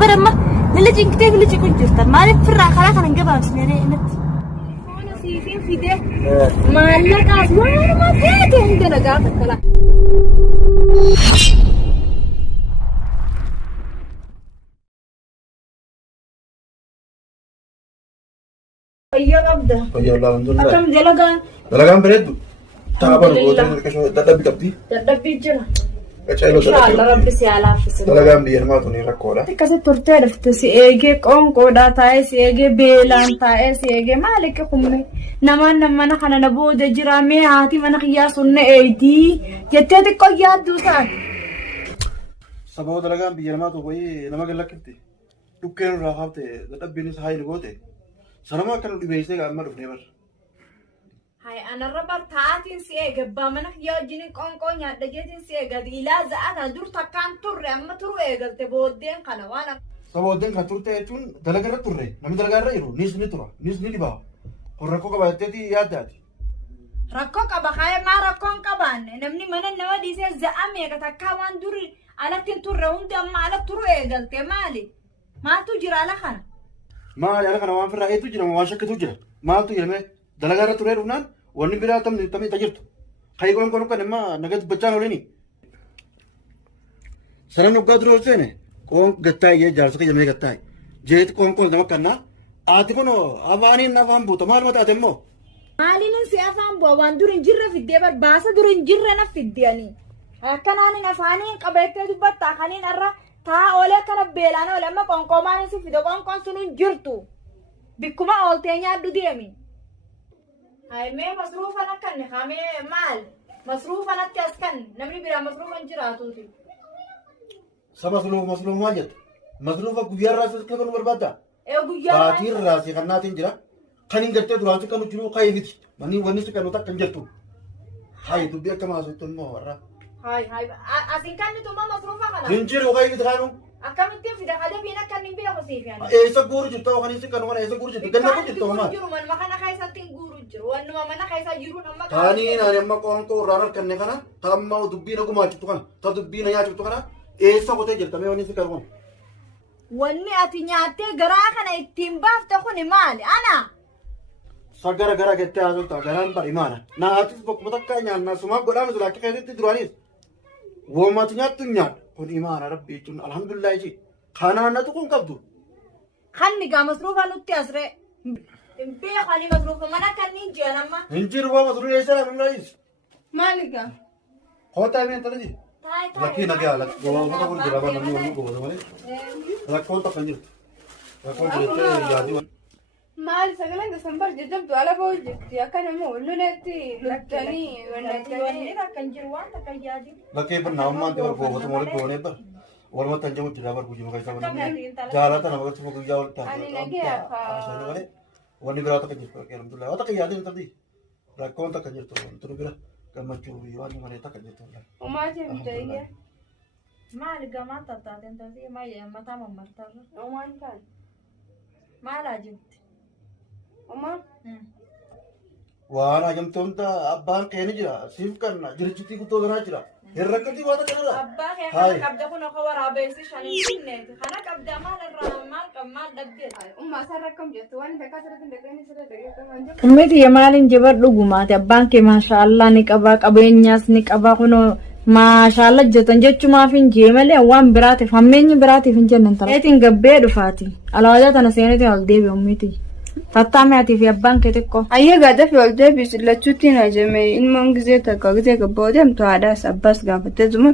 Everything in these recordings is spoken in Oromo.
برما نلجي كتاب اللي تكون جرت ما نفرع خلاص أنا نجيبها مسنين إنت أنا سيفين في ده ما لك أسمع ما فيك عندنا قاعد كلا يا أبدا يا الله الحمد لله أكمل دلقان دلقان بريدو تعبان وقولي كشو دلبي كبدي تدبي جرا كشايلو إن شاء الله ربي سيعلى في سنة دلقان بيان ما توني ركولا كذا ترتاح في سيجي كون كودا تاي سيجي بيلان تاي سيجي مالك خمي نما نحنا نبود جرامي هاتي من خياس النأيدي جتتك كويات دوسان سبوا دلقان بيان ما توي نما قال لك كبدي دكان راحت دلبي نس هاي لقوته سلام كانوا دبيسة قام مرة فنيبر هاي أنا ربر تاعتين سيجي بامنك يجيني كون يا دجيتين سيجي دي لا زأنا دور تكان ترى أما تروي قلت بودين قنوانا سبوا دين كتورته تون دلقان تورة نمي دلقان رأيرو نيس نتورا نيس نلبا هركو كبايتة ياد داتي ركوك أبخاي ما ركون كبان نمني من النوادي سيز زأمي كتكاوان دوري على تنتور هوند أما على تروي قلت مالي ما تجرى على خنا ما يعني كنا وان في رأي تجرا ما واشك تجرا ما تو يلمه دلقان تورة رونان وني برا تم تجرتو خاي كون كونو كان ما نقد بچان وليني سلام نقاد روسينه كون قتاي ये जारस के जमे قتاي जेत कौन दम करना आती कोनो अवानी ना वाम बूतो मार मत आते मो مالين سيافان بوان دورين جرة في الديار باسا دورين جرة نف الدياني كان أنا نفانين قبيت دبت تاخنين أرا تا أولا كان بيلانو لما كون كمان سي في كون سنون جرتو بكما أولتين يا دودي أمين هاي مي مصروف أنا كن خامي مال مصروف أنا تسكن نمني برا مصروف أنجراتو تي सब मसलूम वाजत मसलूम का गुयार रास के कनो बर्बादा إيه गुयार बातीर रास करना तीन जरा खनिन करते दुरान से कनो चुनो खाई गई मनी वनी से कनो तक कंजतू हाय तू बिया कमा सो तुम मोरा هاي أسين كان نتوما مصروف أنا हिंचर हो गई दिखानो أكمل تيم في دخله بينا كان نبينا خسيف يعني ऐसा गुरु जितना हो खनिन से कनो ऐसा गुरु जितना गन्ना को जितना हो جرو من مكان خايسة تنجورو جرو وانو ما خايسة جرو نما थानी नारे अम्मा कौन को रानर करने का ना तब अम्मा दुब्बी ना घुमा चुका ना तब दुब्बी ना या चुका ना ऐसा होते जलता मैं वनी से करूँ wanni ati nyaattee garaa kana ittiin baafte kuni maali ana sagara gara kette asolta garan bari mana na atis bok mutakka nyaanna suma godam zula ke kayiti duranis wo mat nyaattu nyaat kun imana rabbi tun alhamdulillah ji khana na tu kun kabdu khanni gaa masruufa nutti asre impee khani masruufa mana kanni jeelamma hinjir wo masru ऐसा min rais maali gaa होता है मैं तले जी लकी ना क्या लक वो मतलब बोल जरा बना नहीं वो बोल वाले लक कौन तो कंजर लक कौन जरते यादी maal sagalan Desember jajjabdu ala ba'u jirti akka nama walloleetti lattanii wanni kan jiru waan takka yaadi lucky पर नाम मान के वो तो मोले बोने पर और मत तंजे वो जरा पर बुझी मगर सब जाला था ना मगर तुम को जाओ था वाले वनी बिरा तक कंजर के अलहमदुलिल्लाह वो तक यादी नहीं तभी लक कौन तक कंजर तो बिरा कम चूरी वाली मरे तक कंजर तो umaati mtaiya maali gaa maan tattaateen taasii mataa mammartaarra umaan kaan maalaa jirti umaan वाना जम तुम ता अब्बान कहने जरा सिर्फ करना जिरचिती को तो करना जरा फिर रखती बात करना abbaa kee kana qabda kun akka waraabeessi shanii finneeti kana qabda maal irraa maal dhabdeeti ummaa isaan rakkam jettu waan beekaa sirriitti hin beekanii sirriitti dhageeffaman jiru. ummiti maaliin jibar dhugumaati abbaan kee maashaallah ni qabaa qabeenyaas ni qabaa kunoo maashaallah jettan jechumaaf hin jee malee waan biraatiif hammeenyi biraatiif hin jennan ta'a. Eetiin gabbee dhufaati alaawaa tana seenetiin ol deebi'u ummiti. Tattaamaatii fi abbaan kee xiqqoo. Ayyee gaadaa fi ol deebisu lachuutti na jeme ilmoon gizee takka gizee gabboo deemtu haadhaas abbaas gaafattee zuma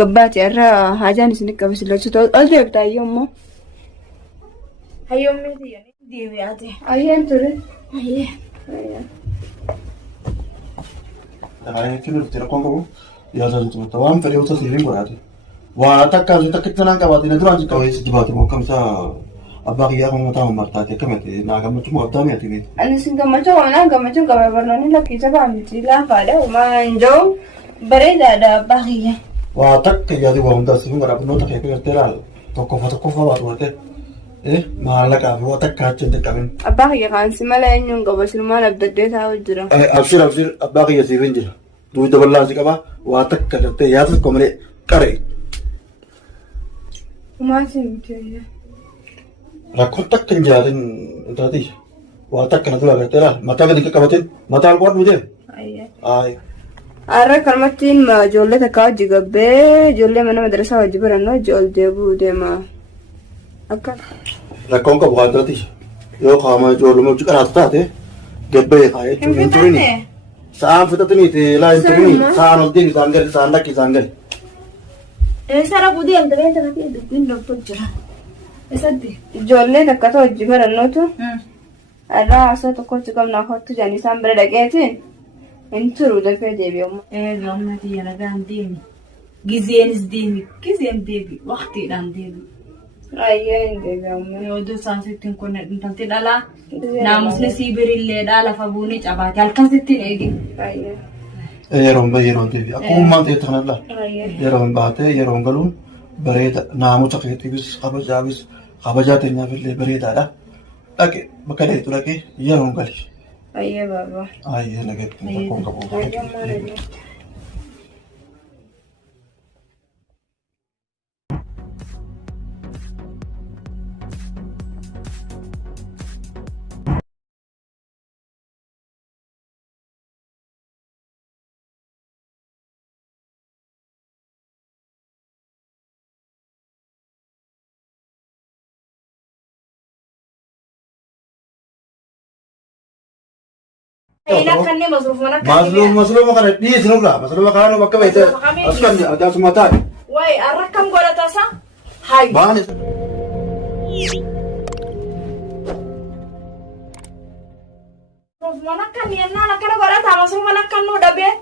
gabbaati irra haajaan isin qabisu lachuutti ol deebita ayyee immoo. Ayyee ummiti deebi'aati. Ayyeen ture. Ayyee. Ay kilo tira kongo ya sa tu tawam fere uta sirin ko yati wa takka kitna ka baati na duran ji kawai si baati mo kamsa abba ya ko mata marta te kamete na ga mutum abda me ati Ani sin gammachuu waan gammachuun qaba barnoonni lakkiisa baamti laafaadha umaanjoo bareedaadha abbaa kiyya. wa takka ya di wa unda sirin ko rabno ta ke tera tokko fa baatu wate maala ka wa takka chende kamen Abbaa kiyya kaansi mala eenyuun qaba silmaan abdaddee taa'u jira. abshir abba ya sirin jira du da balla si kaba wa takka te ya tas ko male kare Umaati miti Rakkoon takka hin jaalin intalati. Waa takka na dura agartee laal. Mataa gadi qaqqabatin. Mataan qo'adhu miti. Ayi. Har'a kalmattiin ijoollee takka hojii gabbee ijoollee mana madrasaa hojii barannoo ijoollee deebuu deema. Akka. Rakkoon qabu haa intalati. Yoo qaama ijoolluma hojii qaraatu taate gabbee haa jechuun hin turini. Sa'aan fixatiniiti laa hin turini. Sa'aan ol deebi isaan gali sa'aan lakki isaan gali. Sara budii amta been taate dubbiin doktor jira. Eessatti? Ijoollee takka hojii barannootu. Har'a asoo tokkotti qabna kottu jedhanii isaan bira dhaqeetiin. Hin turu dafee deebi'amma. Gammatti yanagaan deemi. Gizeenis deemi. Gizeen deebi. Waqtiidhaan deemi. Ayyee hin deebi'amma. Yoo dursaan sittiin kun intalti dhalaa. Naamusni siibirillee dhaa lafa buunee cabaate halkan sittiin eegi. Ayyee. Yeroon bahee yeroon deebi. Akkuma ummaan ta'etti kanarraa. Yeroon baatee yeroon galuun bareeda. Naamusa keetiifis kabajaa teenyaafillee bareedaadha. Dhaqe bakka dheetu dhaqe yeroon gali. Ayyee baaba. Ayyee lageetti rakkoon qabu. Inakkanni masruufman akka Masluuma kana dhiyeessinurraa. Masluuma kana bakka beekte as kan asuma taa'e. wayi har'a akkam godhatasa? Hayi. Baanis. Masruufman akka niyannaan akkana godhata masruufman akka nu dhabee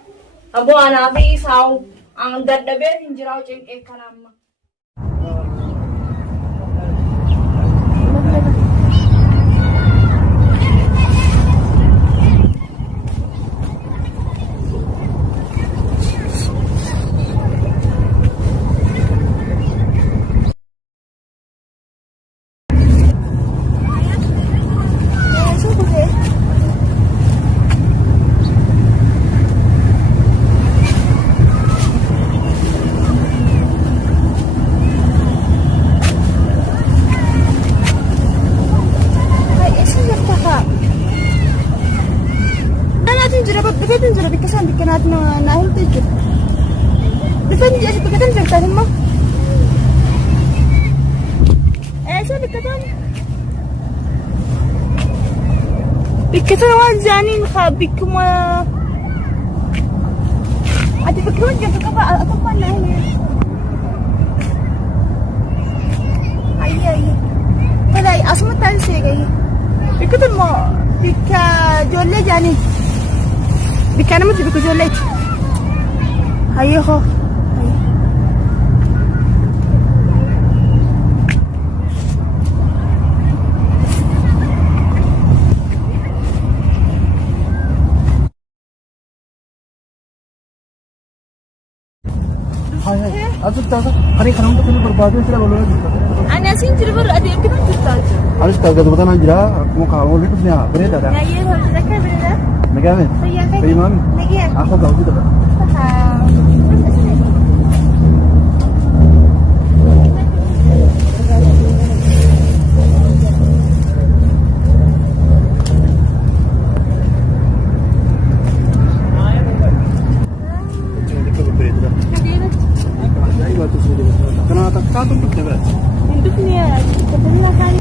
aboo anaa fi isaa'u an dadhabee hin jiraa'u cinqee kana amma. تنزل بكسان بكنات ناهل تجر بفن جاش بكتن جرتان ما ايش بكتن بكتن وانزانين خابكم ادي فكرون جنب كفا اطفال هنا اي فلا اصلا تنسي جاي بكتن ما بك جولة جاني بكنا مت بك جولة هاي خو Hari kanam tu kini berbadu sila baloi. أنا سينجر بر أدي كده تستاج. Hari sekarang tu betul anjira, aku kamu lihat punya berita dah. يا يه هو تذكر بره. Negamen. Bagaimana? Lagi. Aku tahu tu dah. Kenapa tak tu pun tidak? Untuk ni ya, ketemu kan.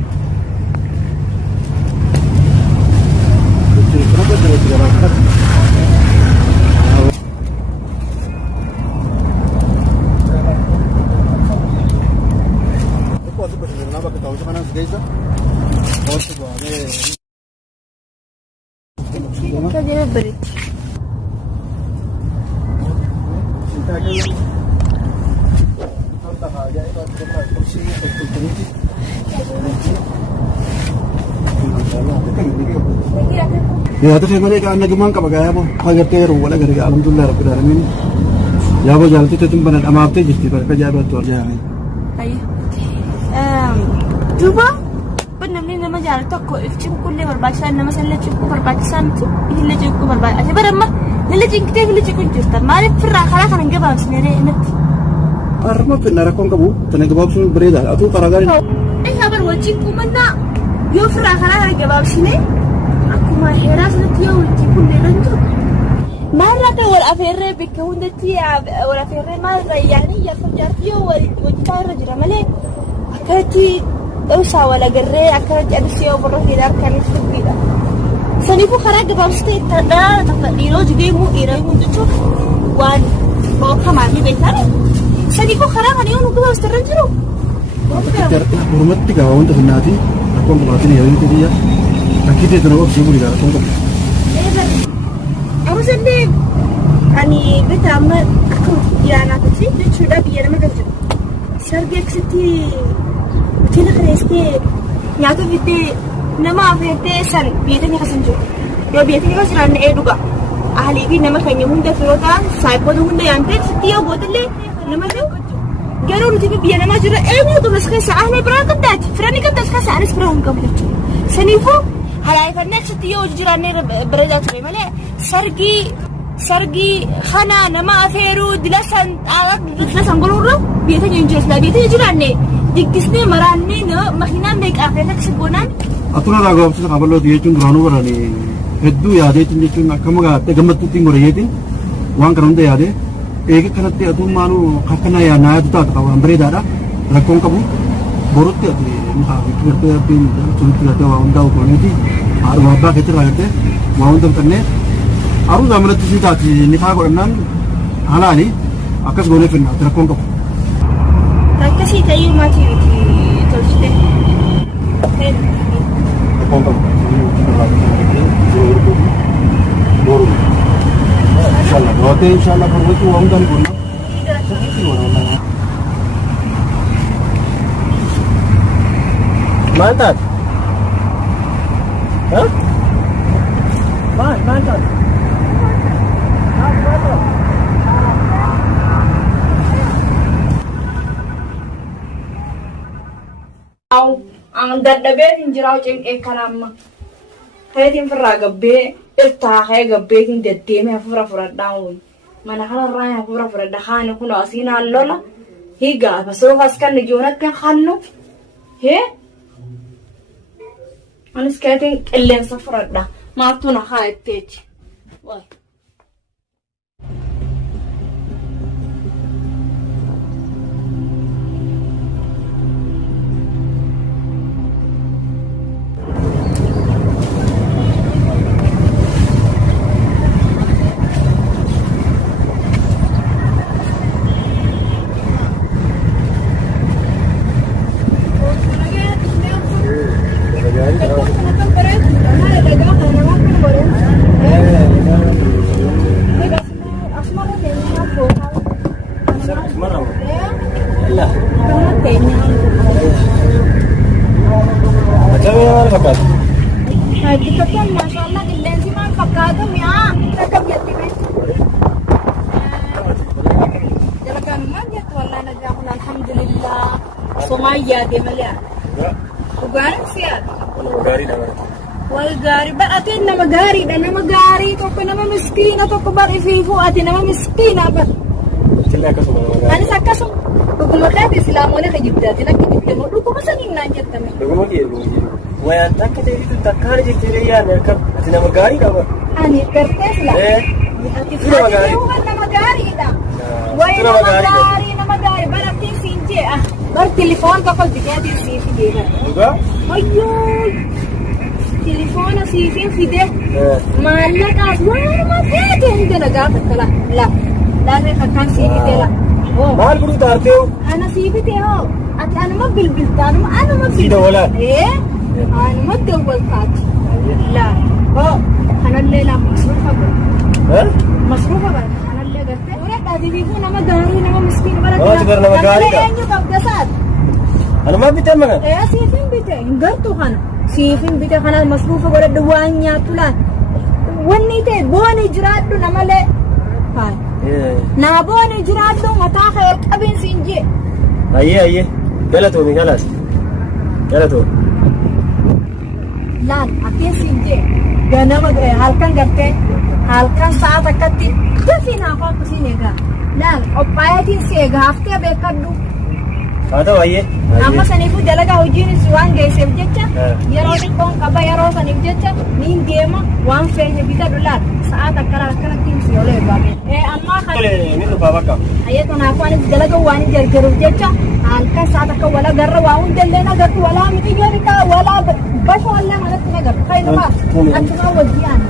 Kenapa tidak rapat? Apa tu betul? Kenapa kita tahu macam mana segaja? Oh sebuah ni. Kita jadi beri. Cinta ke? Tak ada itu ada kursi tertutup. Ya tu saya mereka anak gemang kapa gaya mo, agar teru wala gara alhamdulillah rabbil alamin. Ya bo jalti tu tumpan amap te jisti par kerja betul aja. Ayo. Cuba benar-benar nama jalan toko. Cuma kulle berbahasa nama saya cukup berbahasa tu. Ini cukup berbahasa. Aja berapa? Nila kita nila cukup juta. Mari pernah kalau kan enggak bang sendiri ini. Arma pinara kong kabu, tenaga bab semua bereda. Atau karagan. Ay habar wajjin kumannaa yoo firaa karaa kana gabaabsine akkuma heeraa sanatti yoo wajjin kunneen jiru. Maarraa ta'e wal afeerree bakka hundatti wal afeerree maalirra yaa'anii yaasa jaartii yoo wajjitaa irra jira malee akkanatti dhawsaa wal agarree akkanatti adursee yoo borra heeraa harkaanis dubbiidha. Saniifuu karaa gabaabsitee ta'a dhiiroo deemuu dhiiramuu jechuun waan beekamaa fi beekame. Saniifuu karaa kana yoo nu gabaabsite irra jiru. Ormatti gaafa wanta finnaati rakkoon qabaatiin yaaduu biyya rakkitee sana obsii buli rakkoon qabu. Amusallee ani bita amma akka yaanaa taksi jechuudha biyya nama galchu. Sargi akkasitti hoteela kareessitee nyaata fiddee nama afeertee san biyya kasan jiru. Yoo biyya keessa jiraanne dhuga. Ahalii fi nama keenya hunda firoo ta'an saayikoota hunda yaantee sitti yoo gootallee nama ta'u. Garuu nuti biyya namaa jira eenyuutu as keessa ahlee biraa gaddaati. Firani gaddaas keessa anis biraa hin qabu jechuudha. Saniifuu halaayifannee akkasitti yoo jiraannee bareedaa ture malee sargii kana nama afeeruu dilasan godhuurra biyya keenya hin jiru. Biyya keenya jiraanne diggisnee maraannee makiinaan meeqaa fi akkasii goonaan. Atuna gabaabsisa qaballooti jechuun duraanuu barani hedduu yaadeetiin jechuun akka magaattee gammachuutiin godhayeetiin waan kana hunda yaadee eega kanatti aduun maaluu akkana yaadu taatu qabaan bareedaadha rakkoon qabu borutti ati mukaafii gartee abbiin sunitti gartee waa hundaa uumaniiti haadhuma abbaa keetti irraa gartee waa hunda fixannee aruu zaamanatti sii taati nifaa godhannaan halaali akkas goonee finnaati rakkoon qabu. Rakkasii ta'ee maatii miti tolchite. Rakkoon qabu. Insyaallah, doa insyaallah perbuatan uang dan guna. Mantap. Hah? Mantap. Ang dadhabee hin jiraatu cimqee kanamma. Kayatiin firraa gabbee irtaa kaya gabbeetiin deddeemee hafuura fudhadhaan woyi. Mana kanarraa hafuura fudhadha haani kun asiin hallola. Higaa basoofaas kan ijoonatti hannu. Hee? Anis kayatiin qilleensa fudhadha. Maattuu na haa itteechi. Wayi. Masyaallah qilleensi maal fakkaatu mi'aa akka biyyatti beeku. Dalagaan maal jettu wallaan nagaa kun alhamdulillah Somaaliyaa deemalee. Dhugaanin siyaata. Wal gaarii badhateen nama gaariidha nama gaarii tokko nama miskiina tokko barifiifuu ati nama miskiina bar. Anis akkasuma dhuguma keeti islaamolee ka jibdaati lakki jibdamu dhuguma saniin naan jettame. Dhuguma geeddu. Wayaan takka ta'eetu takkaan jettee yaadne akka ati nama gaarii qaba. Ani gartee sila. Ati nama gaariidha. Wayi nama gaarii barattiin siin jee bar telefoon tokko biteetiin siin fidee bara. Dhugaa? Ayyoo telefoona siin fidee maallaqaas waanuma feete hunda nagaa fakkala laafee fakkaan siin fidee la. Maal guduu taartee? Ana siin fidee hoo ati anuma bilbilta anuma Sii dawwalaa? Anuma dawwaltaati. Laa hoo kanallee laa masruufa godha. Masruufa godha kanallee gartee. Ati biifuu nama gaarii nama miskiina baratee. Ati bara nama gaariidha. Eenyu qabda saati. Anumaa bitee magan? Siifin bite hin gartuu kana. Siifin bite kana masruufa godhadhu waan nyaattu laan. Wanni ta'e booni jiraadhu namalee. Naa booni jiraadhu mataa kee qabiin siin jee. Ayyee galatoomi galas. Galatoomi. Laal akkee siin jee. Ganama halkan gartee halkan sa'a takkatti dafii naa qoqqisiin egaa. Laal qophaayatiin si egaa haftee beekadhu. haa ta'u baay'ee. Amma saniifuu dalagaa hojiinis waan geesseef jecha yeroo xiqqoon qaba yeroo saniif jecha niin deema waan feene bitadhu laata sa'aat akkanatti hin siyoolee baabee. Ammaa kan Tole ni dhufaa bakka. ayyee kanaafuu anis dalaga waan hin jarjaruuf jecha halkan sa'aat akka wala garra waa hundallee nagartu walaa miti yoonikaa walaa basha wallee manatti nagartu fayyadamaa achumaa wajjii aanne.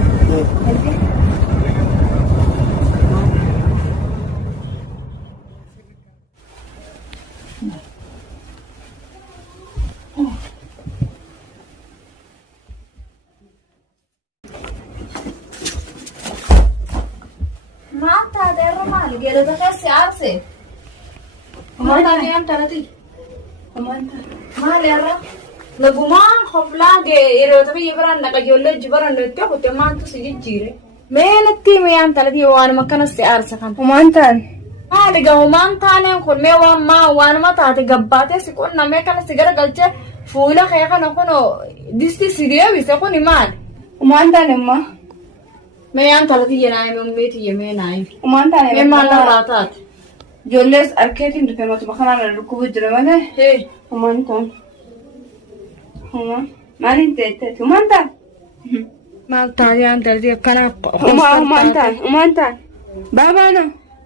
Mata derro mal, gelo ta kasi arse. Mata niyan tarati. Mal erra. Lagumaan khoflaa ge yeroo tafi yibran naqa jolle jibran nette ko te man tu sigi jire. Meenatti meyaan tarati waan makana se arse kan. Umantan. Liga umantaan kun me waan ma waan mata te gabbaate si kun na me kana sigara galche fuula kaya kana kuno disti sidiye bise kun iman. Umantan emma. Meyaan tarati yenaa me ummeti yemenaa. Umantan Me mala raataat. Jolles arkeetiin dhufe matuma kanaan dhukkubu jira malee. Hey. Umantan. Maaliin teettee? Umantan. Maal taayaan tarati akkana. Umantan. Baabaana.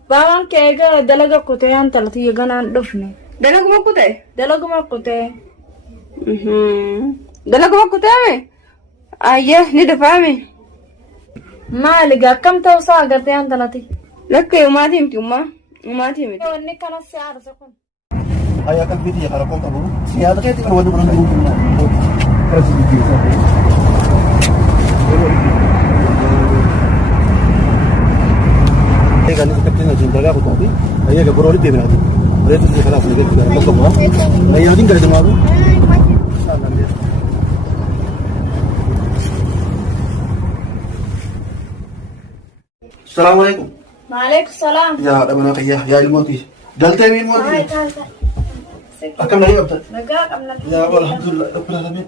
Baabaan keega dalaga kutee talati ganaan dhufne. Dalaguma kutee? Dalaguma kutee. Dalaguma kutee? Ayyee ni dhufaame. Maali akkam ta'uusaa agartee talati. Lakkee umaatii miti umaatii miti. Wanni kana si aarsa kun. Ayah kan video kalau kau tahu, siapa kayak itu kalau orang dulu punya, kerja di desa. Ini kan seperti nanti jaga aku tadi, ayah ke Boroli dia nanti, dia tu sekarang aku lagi juga, kau tahu, ayah nanti kerja mana? Sana dia. Assalamualaikum. Waalaikumsalam. Ya, ada mana kaya? Ya ilmu ti. Dalte mi ilmu ti. Akam lagi abta. Nagaa qabna. Ya, alhamdulillah, rabbil alamin.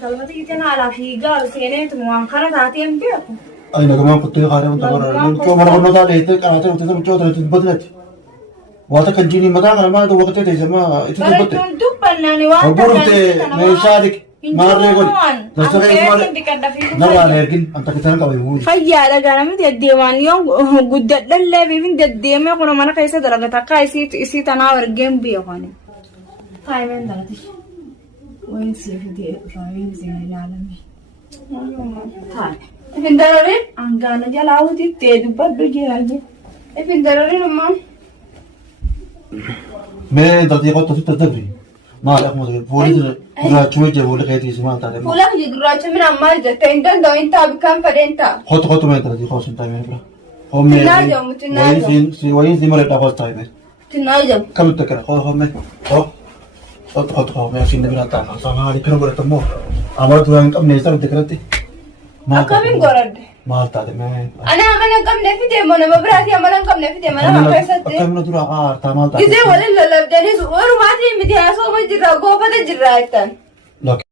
Talmati ittiin haala fiigaa seeneetu waan kana taateen beeku. Ay, nagama putti kare unta mara. Ko mara kono ta dete kana te unta mucho ta budlet. Wata kan jini mata kana ma to wakte te sama itu Bara budlet. tun dubbannani waan Oburte me shadik marre god. Dasare mal. Nara nergin anta kitan ka bayu. Fayyaadha garamni deddeemaan yoo guddadhallee biifin deddeemee kun mana keessa dalaga takka isii tanaa wargeen beekani. Faayimeen dalati. Waan siif faayimeen siin ilaalame. Taane. Ifin dararin? Angaana jalaa wuti tee dubbadhu jiraaje. Ifin dararin amma? Me dati ko to tadri. Ma la ko de police na chume je bole kayti isma ta de. Fuula kiyya gurraacha min ammaa jettee hin danda'u hin taabi kan fedhen ta'a. Khot me dati ko sun time bra. Homme. Tinaa jamu, tinaa jamu. Wayin si mare ta ko time. Tinnaa jamu. Kam takra ko homme. Khot me sin de bra ta. Sama ali kano bra tamo. Amar tu ang kam ne sar dikrati. Akkamiin goradde? Maal taate mee? Ani amala hin qabne fide moo nama biraati amala hin qabne fide mana haa keessatti. Akkamina dura aartaa maal taate? Gisee waliin lallabdanii warumaatii miti haasoo jirra goofata jirra jettan. Look.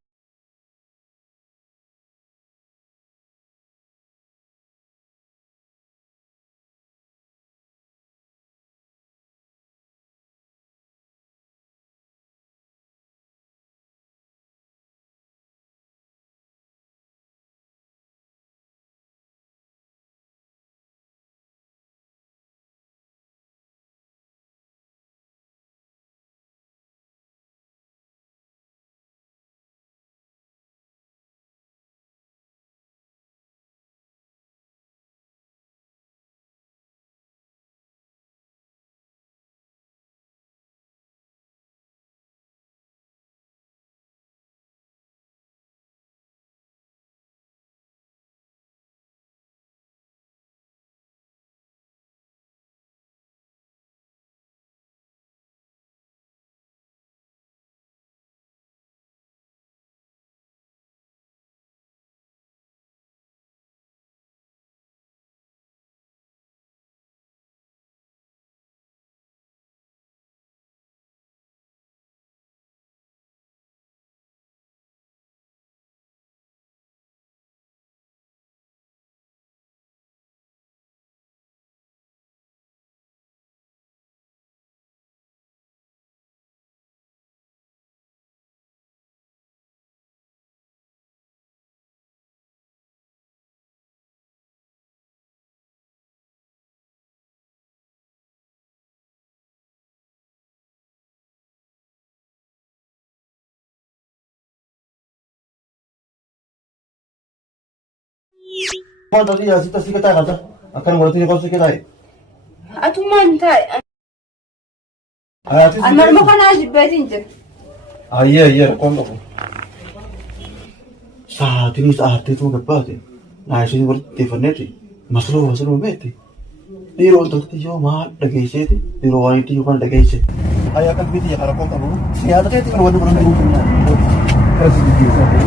Kau tadi ya kita sih kata akan berarti kau sih kita. Atumaan taa'e. Ati Anarma kanaa jibbeetiin jira. iya kau tahu. Saat ini tuh berapa? Nah sini berarti Vanessa masuk beti. Di ruang terti jo mah daging sih di ruang itu juga daging sih. Ayah kan beti ya kalau kau tahu. Siapa kayak itu kalau ada orang di rumah. Kasih di sini.